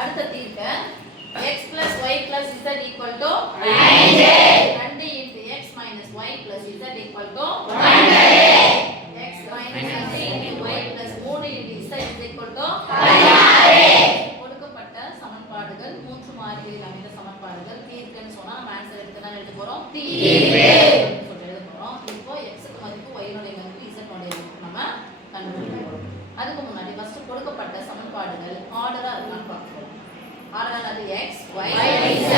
அடுத்த தீர்க்க x plus y plus z equal to 2 into x minus y plus z equal to 1 x minus 2 into y plus 3 into z is equal to 16 கொடுக்கப்பட்ட சமன்பாடுகள் மூன்று மாறிகளில் அமைந்த சமன்பாடுகள் தீர்க்கன்னு சொன்னா நம்ம ஆன்சர் எடுத்துதான் எழுத போறோம் தீர்வு சொல்லி எழுத போறோம் இப்போ x க்கு மதிப்பு y னுடைய மதிப்பு z னுடைய மதிப்பு நம்ம கண்டுபிடிக்க போறோம் அதுக்கு முன்னாடி ஃபர்ஸ்ட் கொடுக்கப்பட்ட சமன்பாடுகள் ஆர்டரா இருக்கான்னு பார்ப்போம் ஆர்டர் அது x y z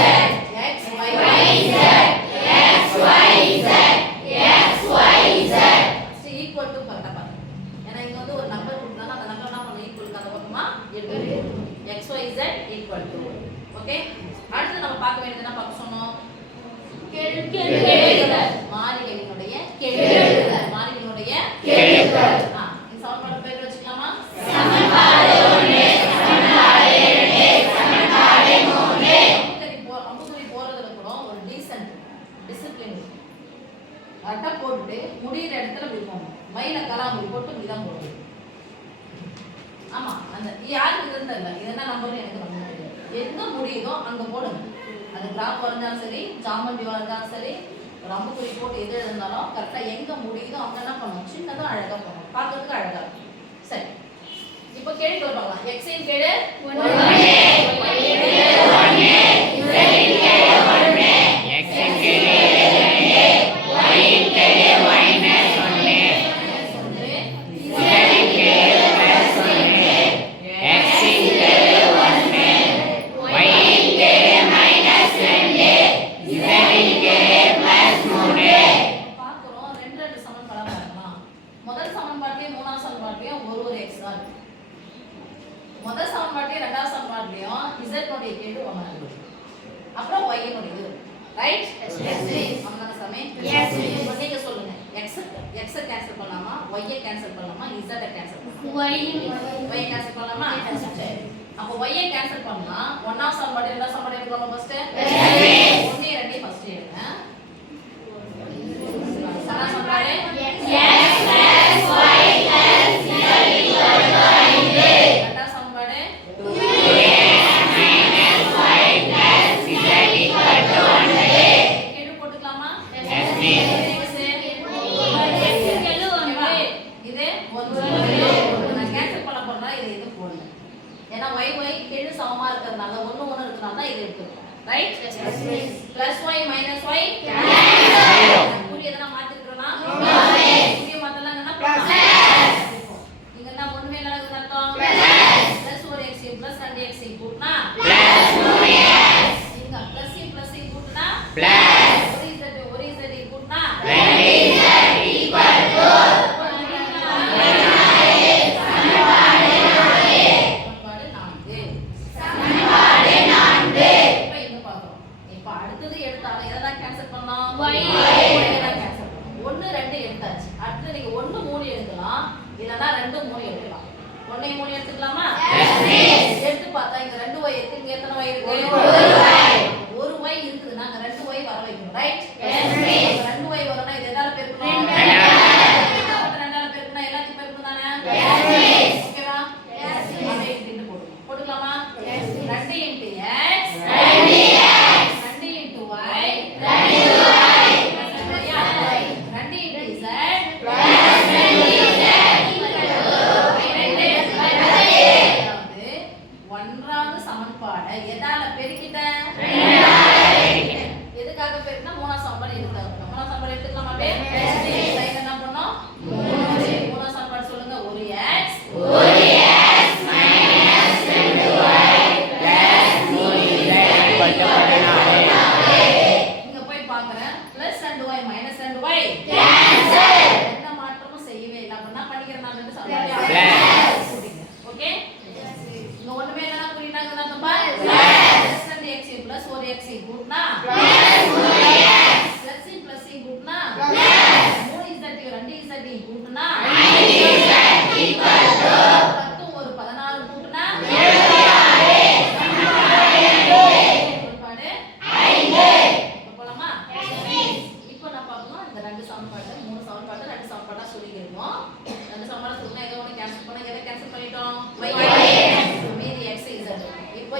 x y z x y z x y z equal to கரெக்ட்டா பாருங்க ஏன்னா இங்க வந்து ஒரு நம்பர் கொடுத்தாங்க அந்த நம்பர் என்ன பண்ணனும் ஈக்குவல் அந்த பக்கமா எடுக்கணும் x y z equal to okay அடுத்து நம்ம பார்க்க வேண்டியது என்ன பார்க்க சொன்னோம் கெழுக்கள் மாறிகளினுடைய கெழுக்கள் மாறிகளினுடைய கெழுக்கள் இந்த சமன்பாடு பேர் வச்சுக்கலாமா சமன்பாடு 1 சமன்பாடு 2 சமன்பாடு 3 அம்புக்குறி போறதுல கூட ஒரு டீசன்ட் டிசிப்ளின் கரெக்ட்டா போட்டுட்டு முடியிற இடத்துல இப்படி போணும் மயில கலாமுடி போட்டு இப்படி தான் போடணும் ஆமா அந்த யாருக்கு தெரியல இது என்ன நம்பர் எனக்கு ரொம்ப தெரியும் எங்க முடியுதோ அங்க போடுங்க அது கிராஃப் வரைஞ்சாலும் சரி ஜாமெட்ரி வரைஞ்சாலும் சரி ஒரு அம்புக்குறி போட்டு எது இருந்தாலும் கரெக்டா எங்க முடியுதோ அங்க என்ன பண்ணணும் சின்னதா அழகா போடணும் பார்க்கிறதுக்கு அழகா இருக்கும் சரி இப்போ கேள்வி பார்க்கலாம் x இன் கேடு 1 y இன் கேடு 1 z இன் கேடு 1 x இன் கேடு 2 y இன் கேடு -1 z இன் கேடு +1 x இன் கேடு 1 y இன் கேடு -2 z இன் கேடு +3 பாக்குறோம் ரெண்டு சமன்பாடா பார்க்கலாம் முதல் சமன்பாட்டிலே மூணாவது சமன்பாட்டிலே ஒரு x தான் இருக்கு முதல் சமன்பாட்டிலே இரண்டாவது சமன்பாட்டிலேயும் z உடைய கேடு 1 இருக்கு அப்புறம் y உடைய ரைட் எஸ் அம்மா சாமி எஸ் நீங்க சொல்லுங்க x கேன்சல் பண்ணலாமா y கேன்சல் பண்ணலாமா z கேன்சல் பண்ணலாமா y கேன்சல் பண்ணலாமா சரி அப்ப y கேன்சல் பண்ணா ஒண்ணாவது சமன்பாடு இரண்டாவது சமன்பாடு எடுக்கலாமா ஃபர்ஸ்ட் 1 2 ஃபர்ஸ்ட் எடுங்க சமன்பாடு சமன்பாடு x y z = 5 இரண்டாவது சமன்பாடு 2x - y z = 1 கேடு போட்டுக்கலாமா yes இது 1 நான் கேன்சல் பண்ண போறேன்னா இது போடுங்க ஏன்னா y கேடு சமமா இருக்கிறதுனால 1 1 இருக்கனால தான் இது எடுத்துக்கோங்க right plus y minus y புரிய எதனா மாத்திக்கிறோமா புரிய மாத்தலாம் என்ன பிளஸ் இங்க என்ன ஒண்ணுமே இல்ல அர்த்தம் பிளஸ் ஒரு x plus 2x கூட்டினா பிளஸ் 2x இங்க பிளஸ் கூட்டினா பிளஸ் ஒரு z கூட்டினா 2z equal to இல்லனா 2 3 எடுக்கலாம் 1 3 எடுத்துக்கலாமா எடுத்து பார்த்தா இங்க 2y இருக்கு இங்க எத்தனை y இருக்கு ஒரு y இருக்குது நாங்க 2y வர வைக்கணும் ரைட் 2y வரனா இது எதால பெருக்கணும் 2ஆல பெருக்கனா எல்லாத்தையும் பெருக்கணும் தானே ஓகேவா அதே இப்படி போட்டுக்கலாமா 2 x 2y 1வது சமன்பாடை எதால பெருக்கிட்டேன் 2ஆல பெருக்கிட்டேன் எதுக்காக பெருக்கினா மூணாவது சமன்பாடு எடுத்துக்கலாம் மூணாவது சமன்பாடு எடுத்துக்கலாம் அப்படியே லைன் என்ன பண்ணோம் 3வது சமன்பாடு சொல்லுங்க 1x - 2y 3z இங்க போய் பார்க்கறேன் +2y -2y கேன்சல் எந்த மாற்றமும் செய்யவே இல்ல அப்படினா பண்ணிக்கிறேன் நான் ரெண்டு சமன்பாடு ஓகே இங்க ஒண்ணுமே இல்லனா புரியுதாங்க நான் பா +2x + 4x கூட்டினா +3x கூட்டினா 3z 2z கூட்டினா 9z equal to 10 ஒரு 16 கூட்டினா 76 சமன்பாடு 5 போலாமா இப்போ நான் பார்க்கணும் இந்த ரெண்டு சமன்பாடு மூணு சமன்பாடு ரெண்டு சமன்பாடா சொல்லிக்கிறோம் ரெண்டு சமன்பாடு சொன்னா ஏதோ ஒன்னு கேன்சல் பண்ணா எதை கேன்சல் பண்ணிட்டோம் y மீதி x z இப்போ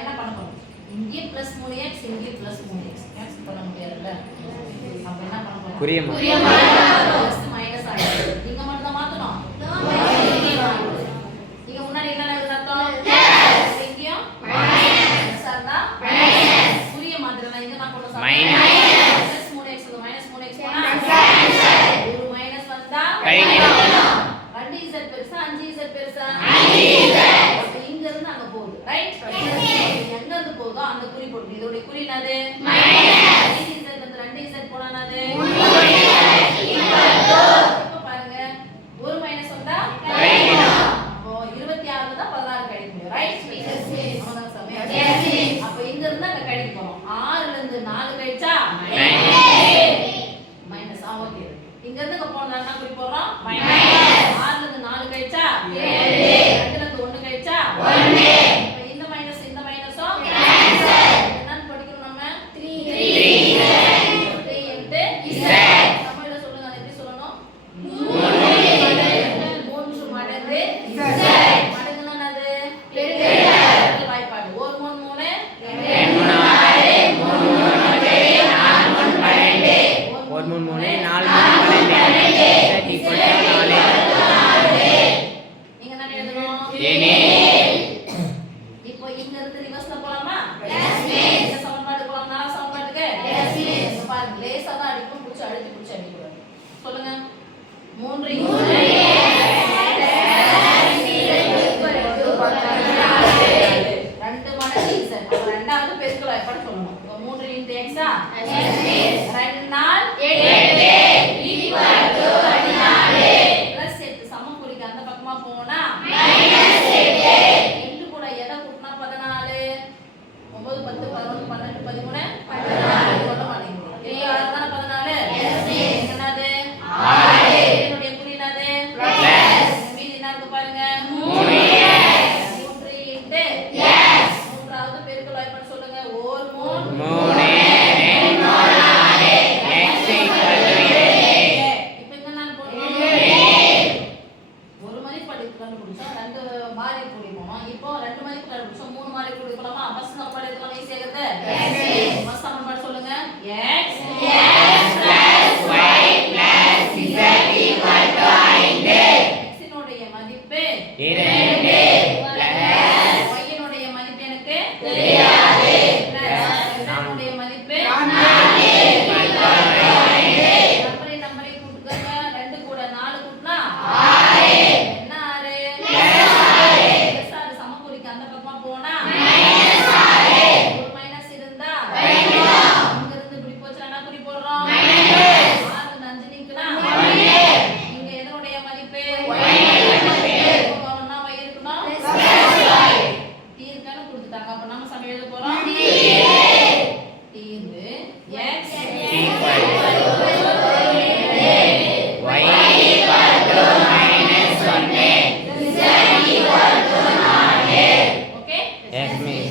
என்ன பண்ண போறோம்? இங்கே +3x இங்கே +3x கேன்சல் பண்ண முடியாதுல்ல. அப்ப என்ன பண்ண போறோம்? குறிய ப்ளஸ் மைனஸ் ஆயிடுது. இங்க மட்டும் தான் மாத்தணும். இங்க முன்னாடி என்ன அர்த்தம்? இங்கேயும் மைனஸ் ஆனா குறிய மாத்திரலாம். இங்க நான் போட சொல்றேன் +3x -3x போனா ஒரு மைனஸ் வந்தா கழிக்கணும். 2z பெருசா 5z பெருசா? 5z. அப்ப இங்க இருந்து அங்க போகுது. ரைட்? எங்க இருந்து போகுதோ அந்த குறி போடு. இதோட குறி என்னது? மைனஸ். 5z வந்து 2z போனா என்னது? 3z. இப்ப பாருங்க ஒரு மைனஸ் வந்தா கழிக்கணும். அப்போ 26ல தான் 16 கழிக்க முடியும். ரைட்? அவ்வளவுதான் சமயம். அப்ப இங்க இருந்து அங்க கழிக்க போறோம். 6ல இருந்து 4 கழிச்சா மைனஸ். ஓகே. இங்க இருந்து அங்க போனா என்ன குறி போறோம்? மைனஸ். 6ல இருந்து 4 கழிச்சா 7. 2ல இருந்து 1 கழிச்சா 1. இப்ப இந்த மைனஸும் கேன்சல். என்னன்னு படிக்கணும் நம்ம? 3 into z. தமிழ்ல சொல்லுங்க. அது எப்படி சொல்லணும்? 3 மடங்கு z. மடங்குனா என்னது? பெருக்கல் வாய்ப்பாடு. 1 3 3 2 3 6 3 3 4 1 3 3 4 3 12 நீங்க என்ன எழுதணும்? இப்போ இங்க இருந்து ரிவர்ஸ்ல போலாமா? இந்த சமன்பாடு போலாம். நாலா சமன்பாட்டுக்கு இப்ப பாருங்க லேசா தான் அடிக்கும். புடிச்சு அடிக்கூடாது. சொல்லுங்க. 3 2 மடங்கு z. அப்ப ரெண்டாவது பெருக்கல் வாய்ப்பாடு சொல்லணும். 3 into x ஆ? 2 நாள் 8 +8 சமக்குறிக்கு அந்த பக்கமா போனா -8 கூட எதை கூட்டினா 14 9 10 11 12 13 14 சொல்ல மாட்டேங்குது. இல்ல அதான 14. என்னது? 6. இதனுடைய குறி என்னது? பிளஸ். மீதி என்ன இருக்கு பாருங்க? 3 into x. மூன்றாவது பெருக்கல் வாய்ப்பாடு சொல்லுங்க. 1 3 இப்போ இங்க நான் போடுறோம். ஒரு மதிப்பு கண்டுபிடிச்சோம். 2 மாறி கூடி போனோம். இப்போ 2 மதிப்பு கண்டுபிடிச்சோம். 3 மாறி கூடி போலாமா? ஃபர்ஸ்ட் சமன்பாடு எடுக்கலாம். ஈஸியா இருக்குது. ஃபர்ஸ்ட் சமன்பாடு சொல்லுங்க. x x னுடைய மதிப்பு 2 y னுடைய மதிப்பு எனக்கு தெரியாது. z னுடைய மதிப்பு 4. நம்பரை கூட்டுங்க. 2 கூட 4 கூட்டினா 6. என்ன 6? +6 சமக்குறிக்கு அந்த பக்கமா போனா -6. ஒரு மைனஸ் இருந்தா இங்க இருந்து இப்படி போச்சுனா என்ன குறி போடுறோம்? -6 ல 5 நீக்குனா 1. இங்க எதனுடைய மதிப்பு? y போறோம்னா y இருக்குனா தீர்க்கன்னு கொடுத்துட்டாங்க. அப்ப நம்ம சம எழுத போறோம். தீர்வு x ஓகே. Yes, miss.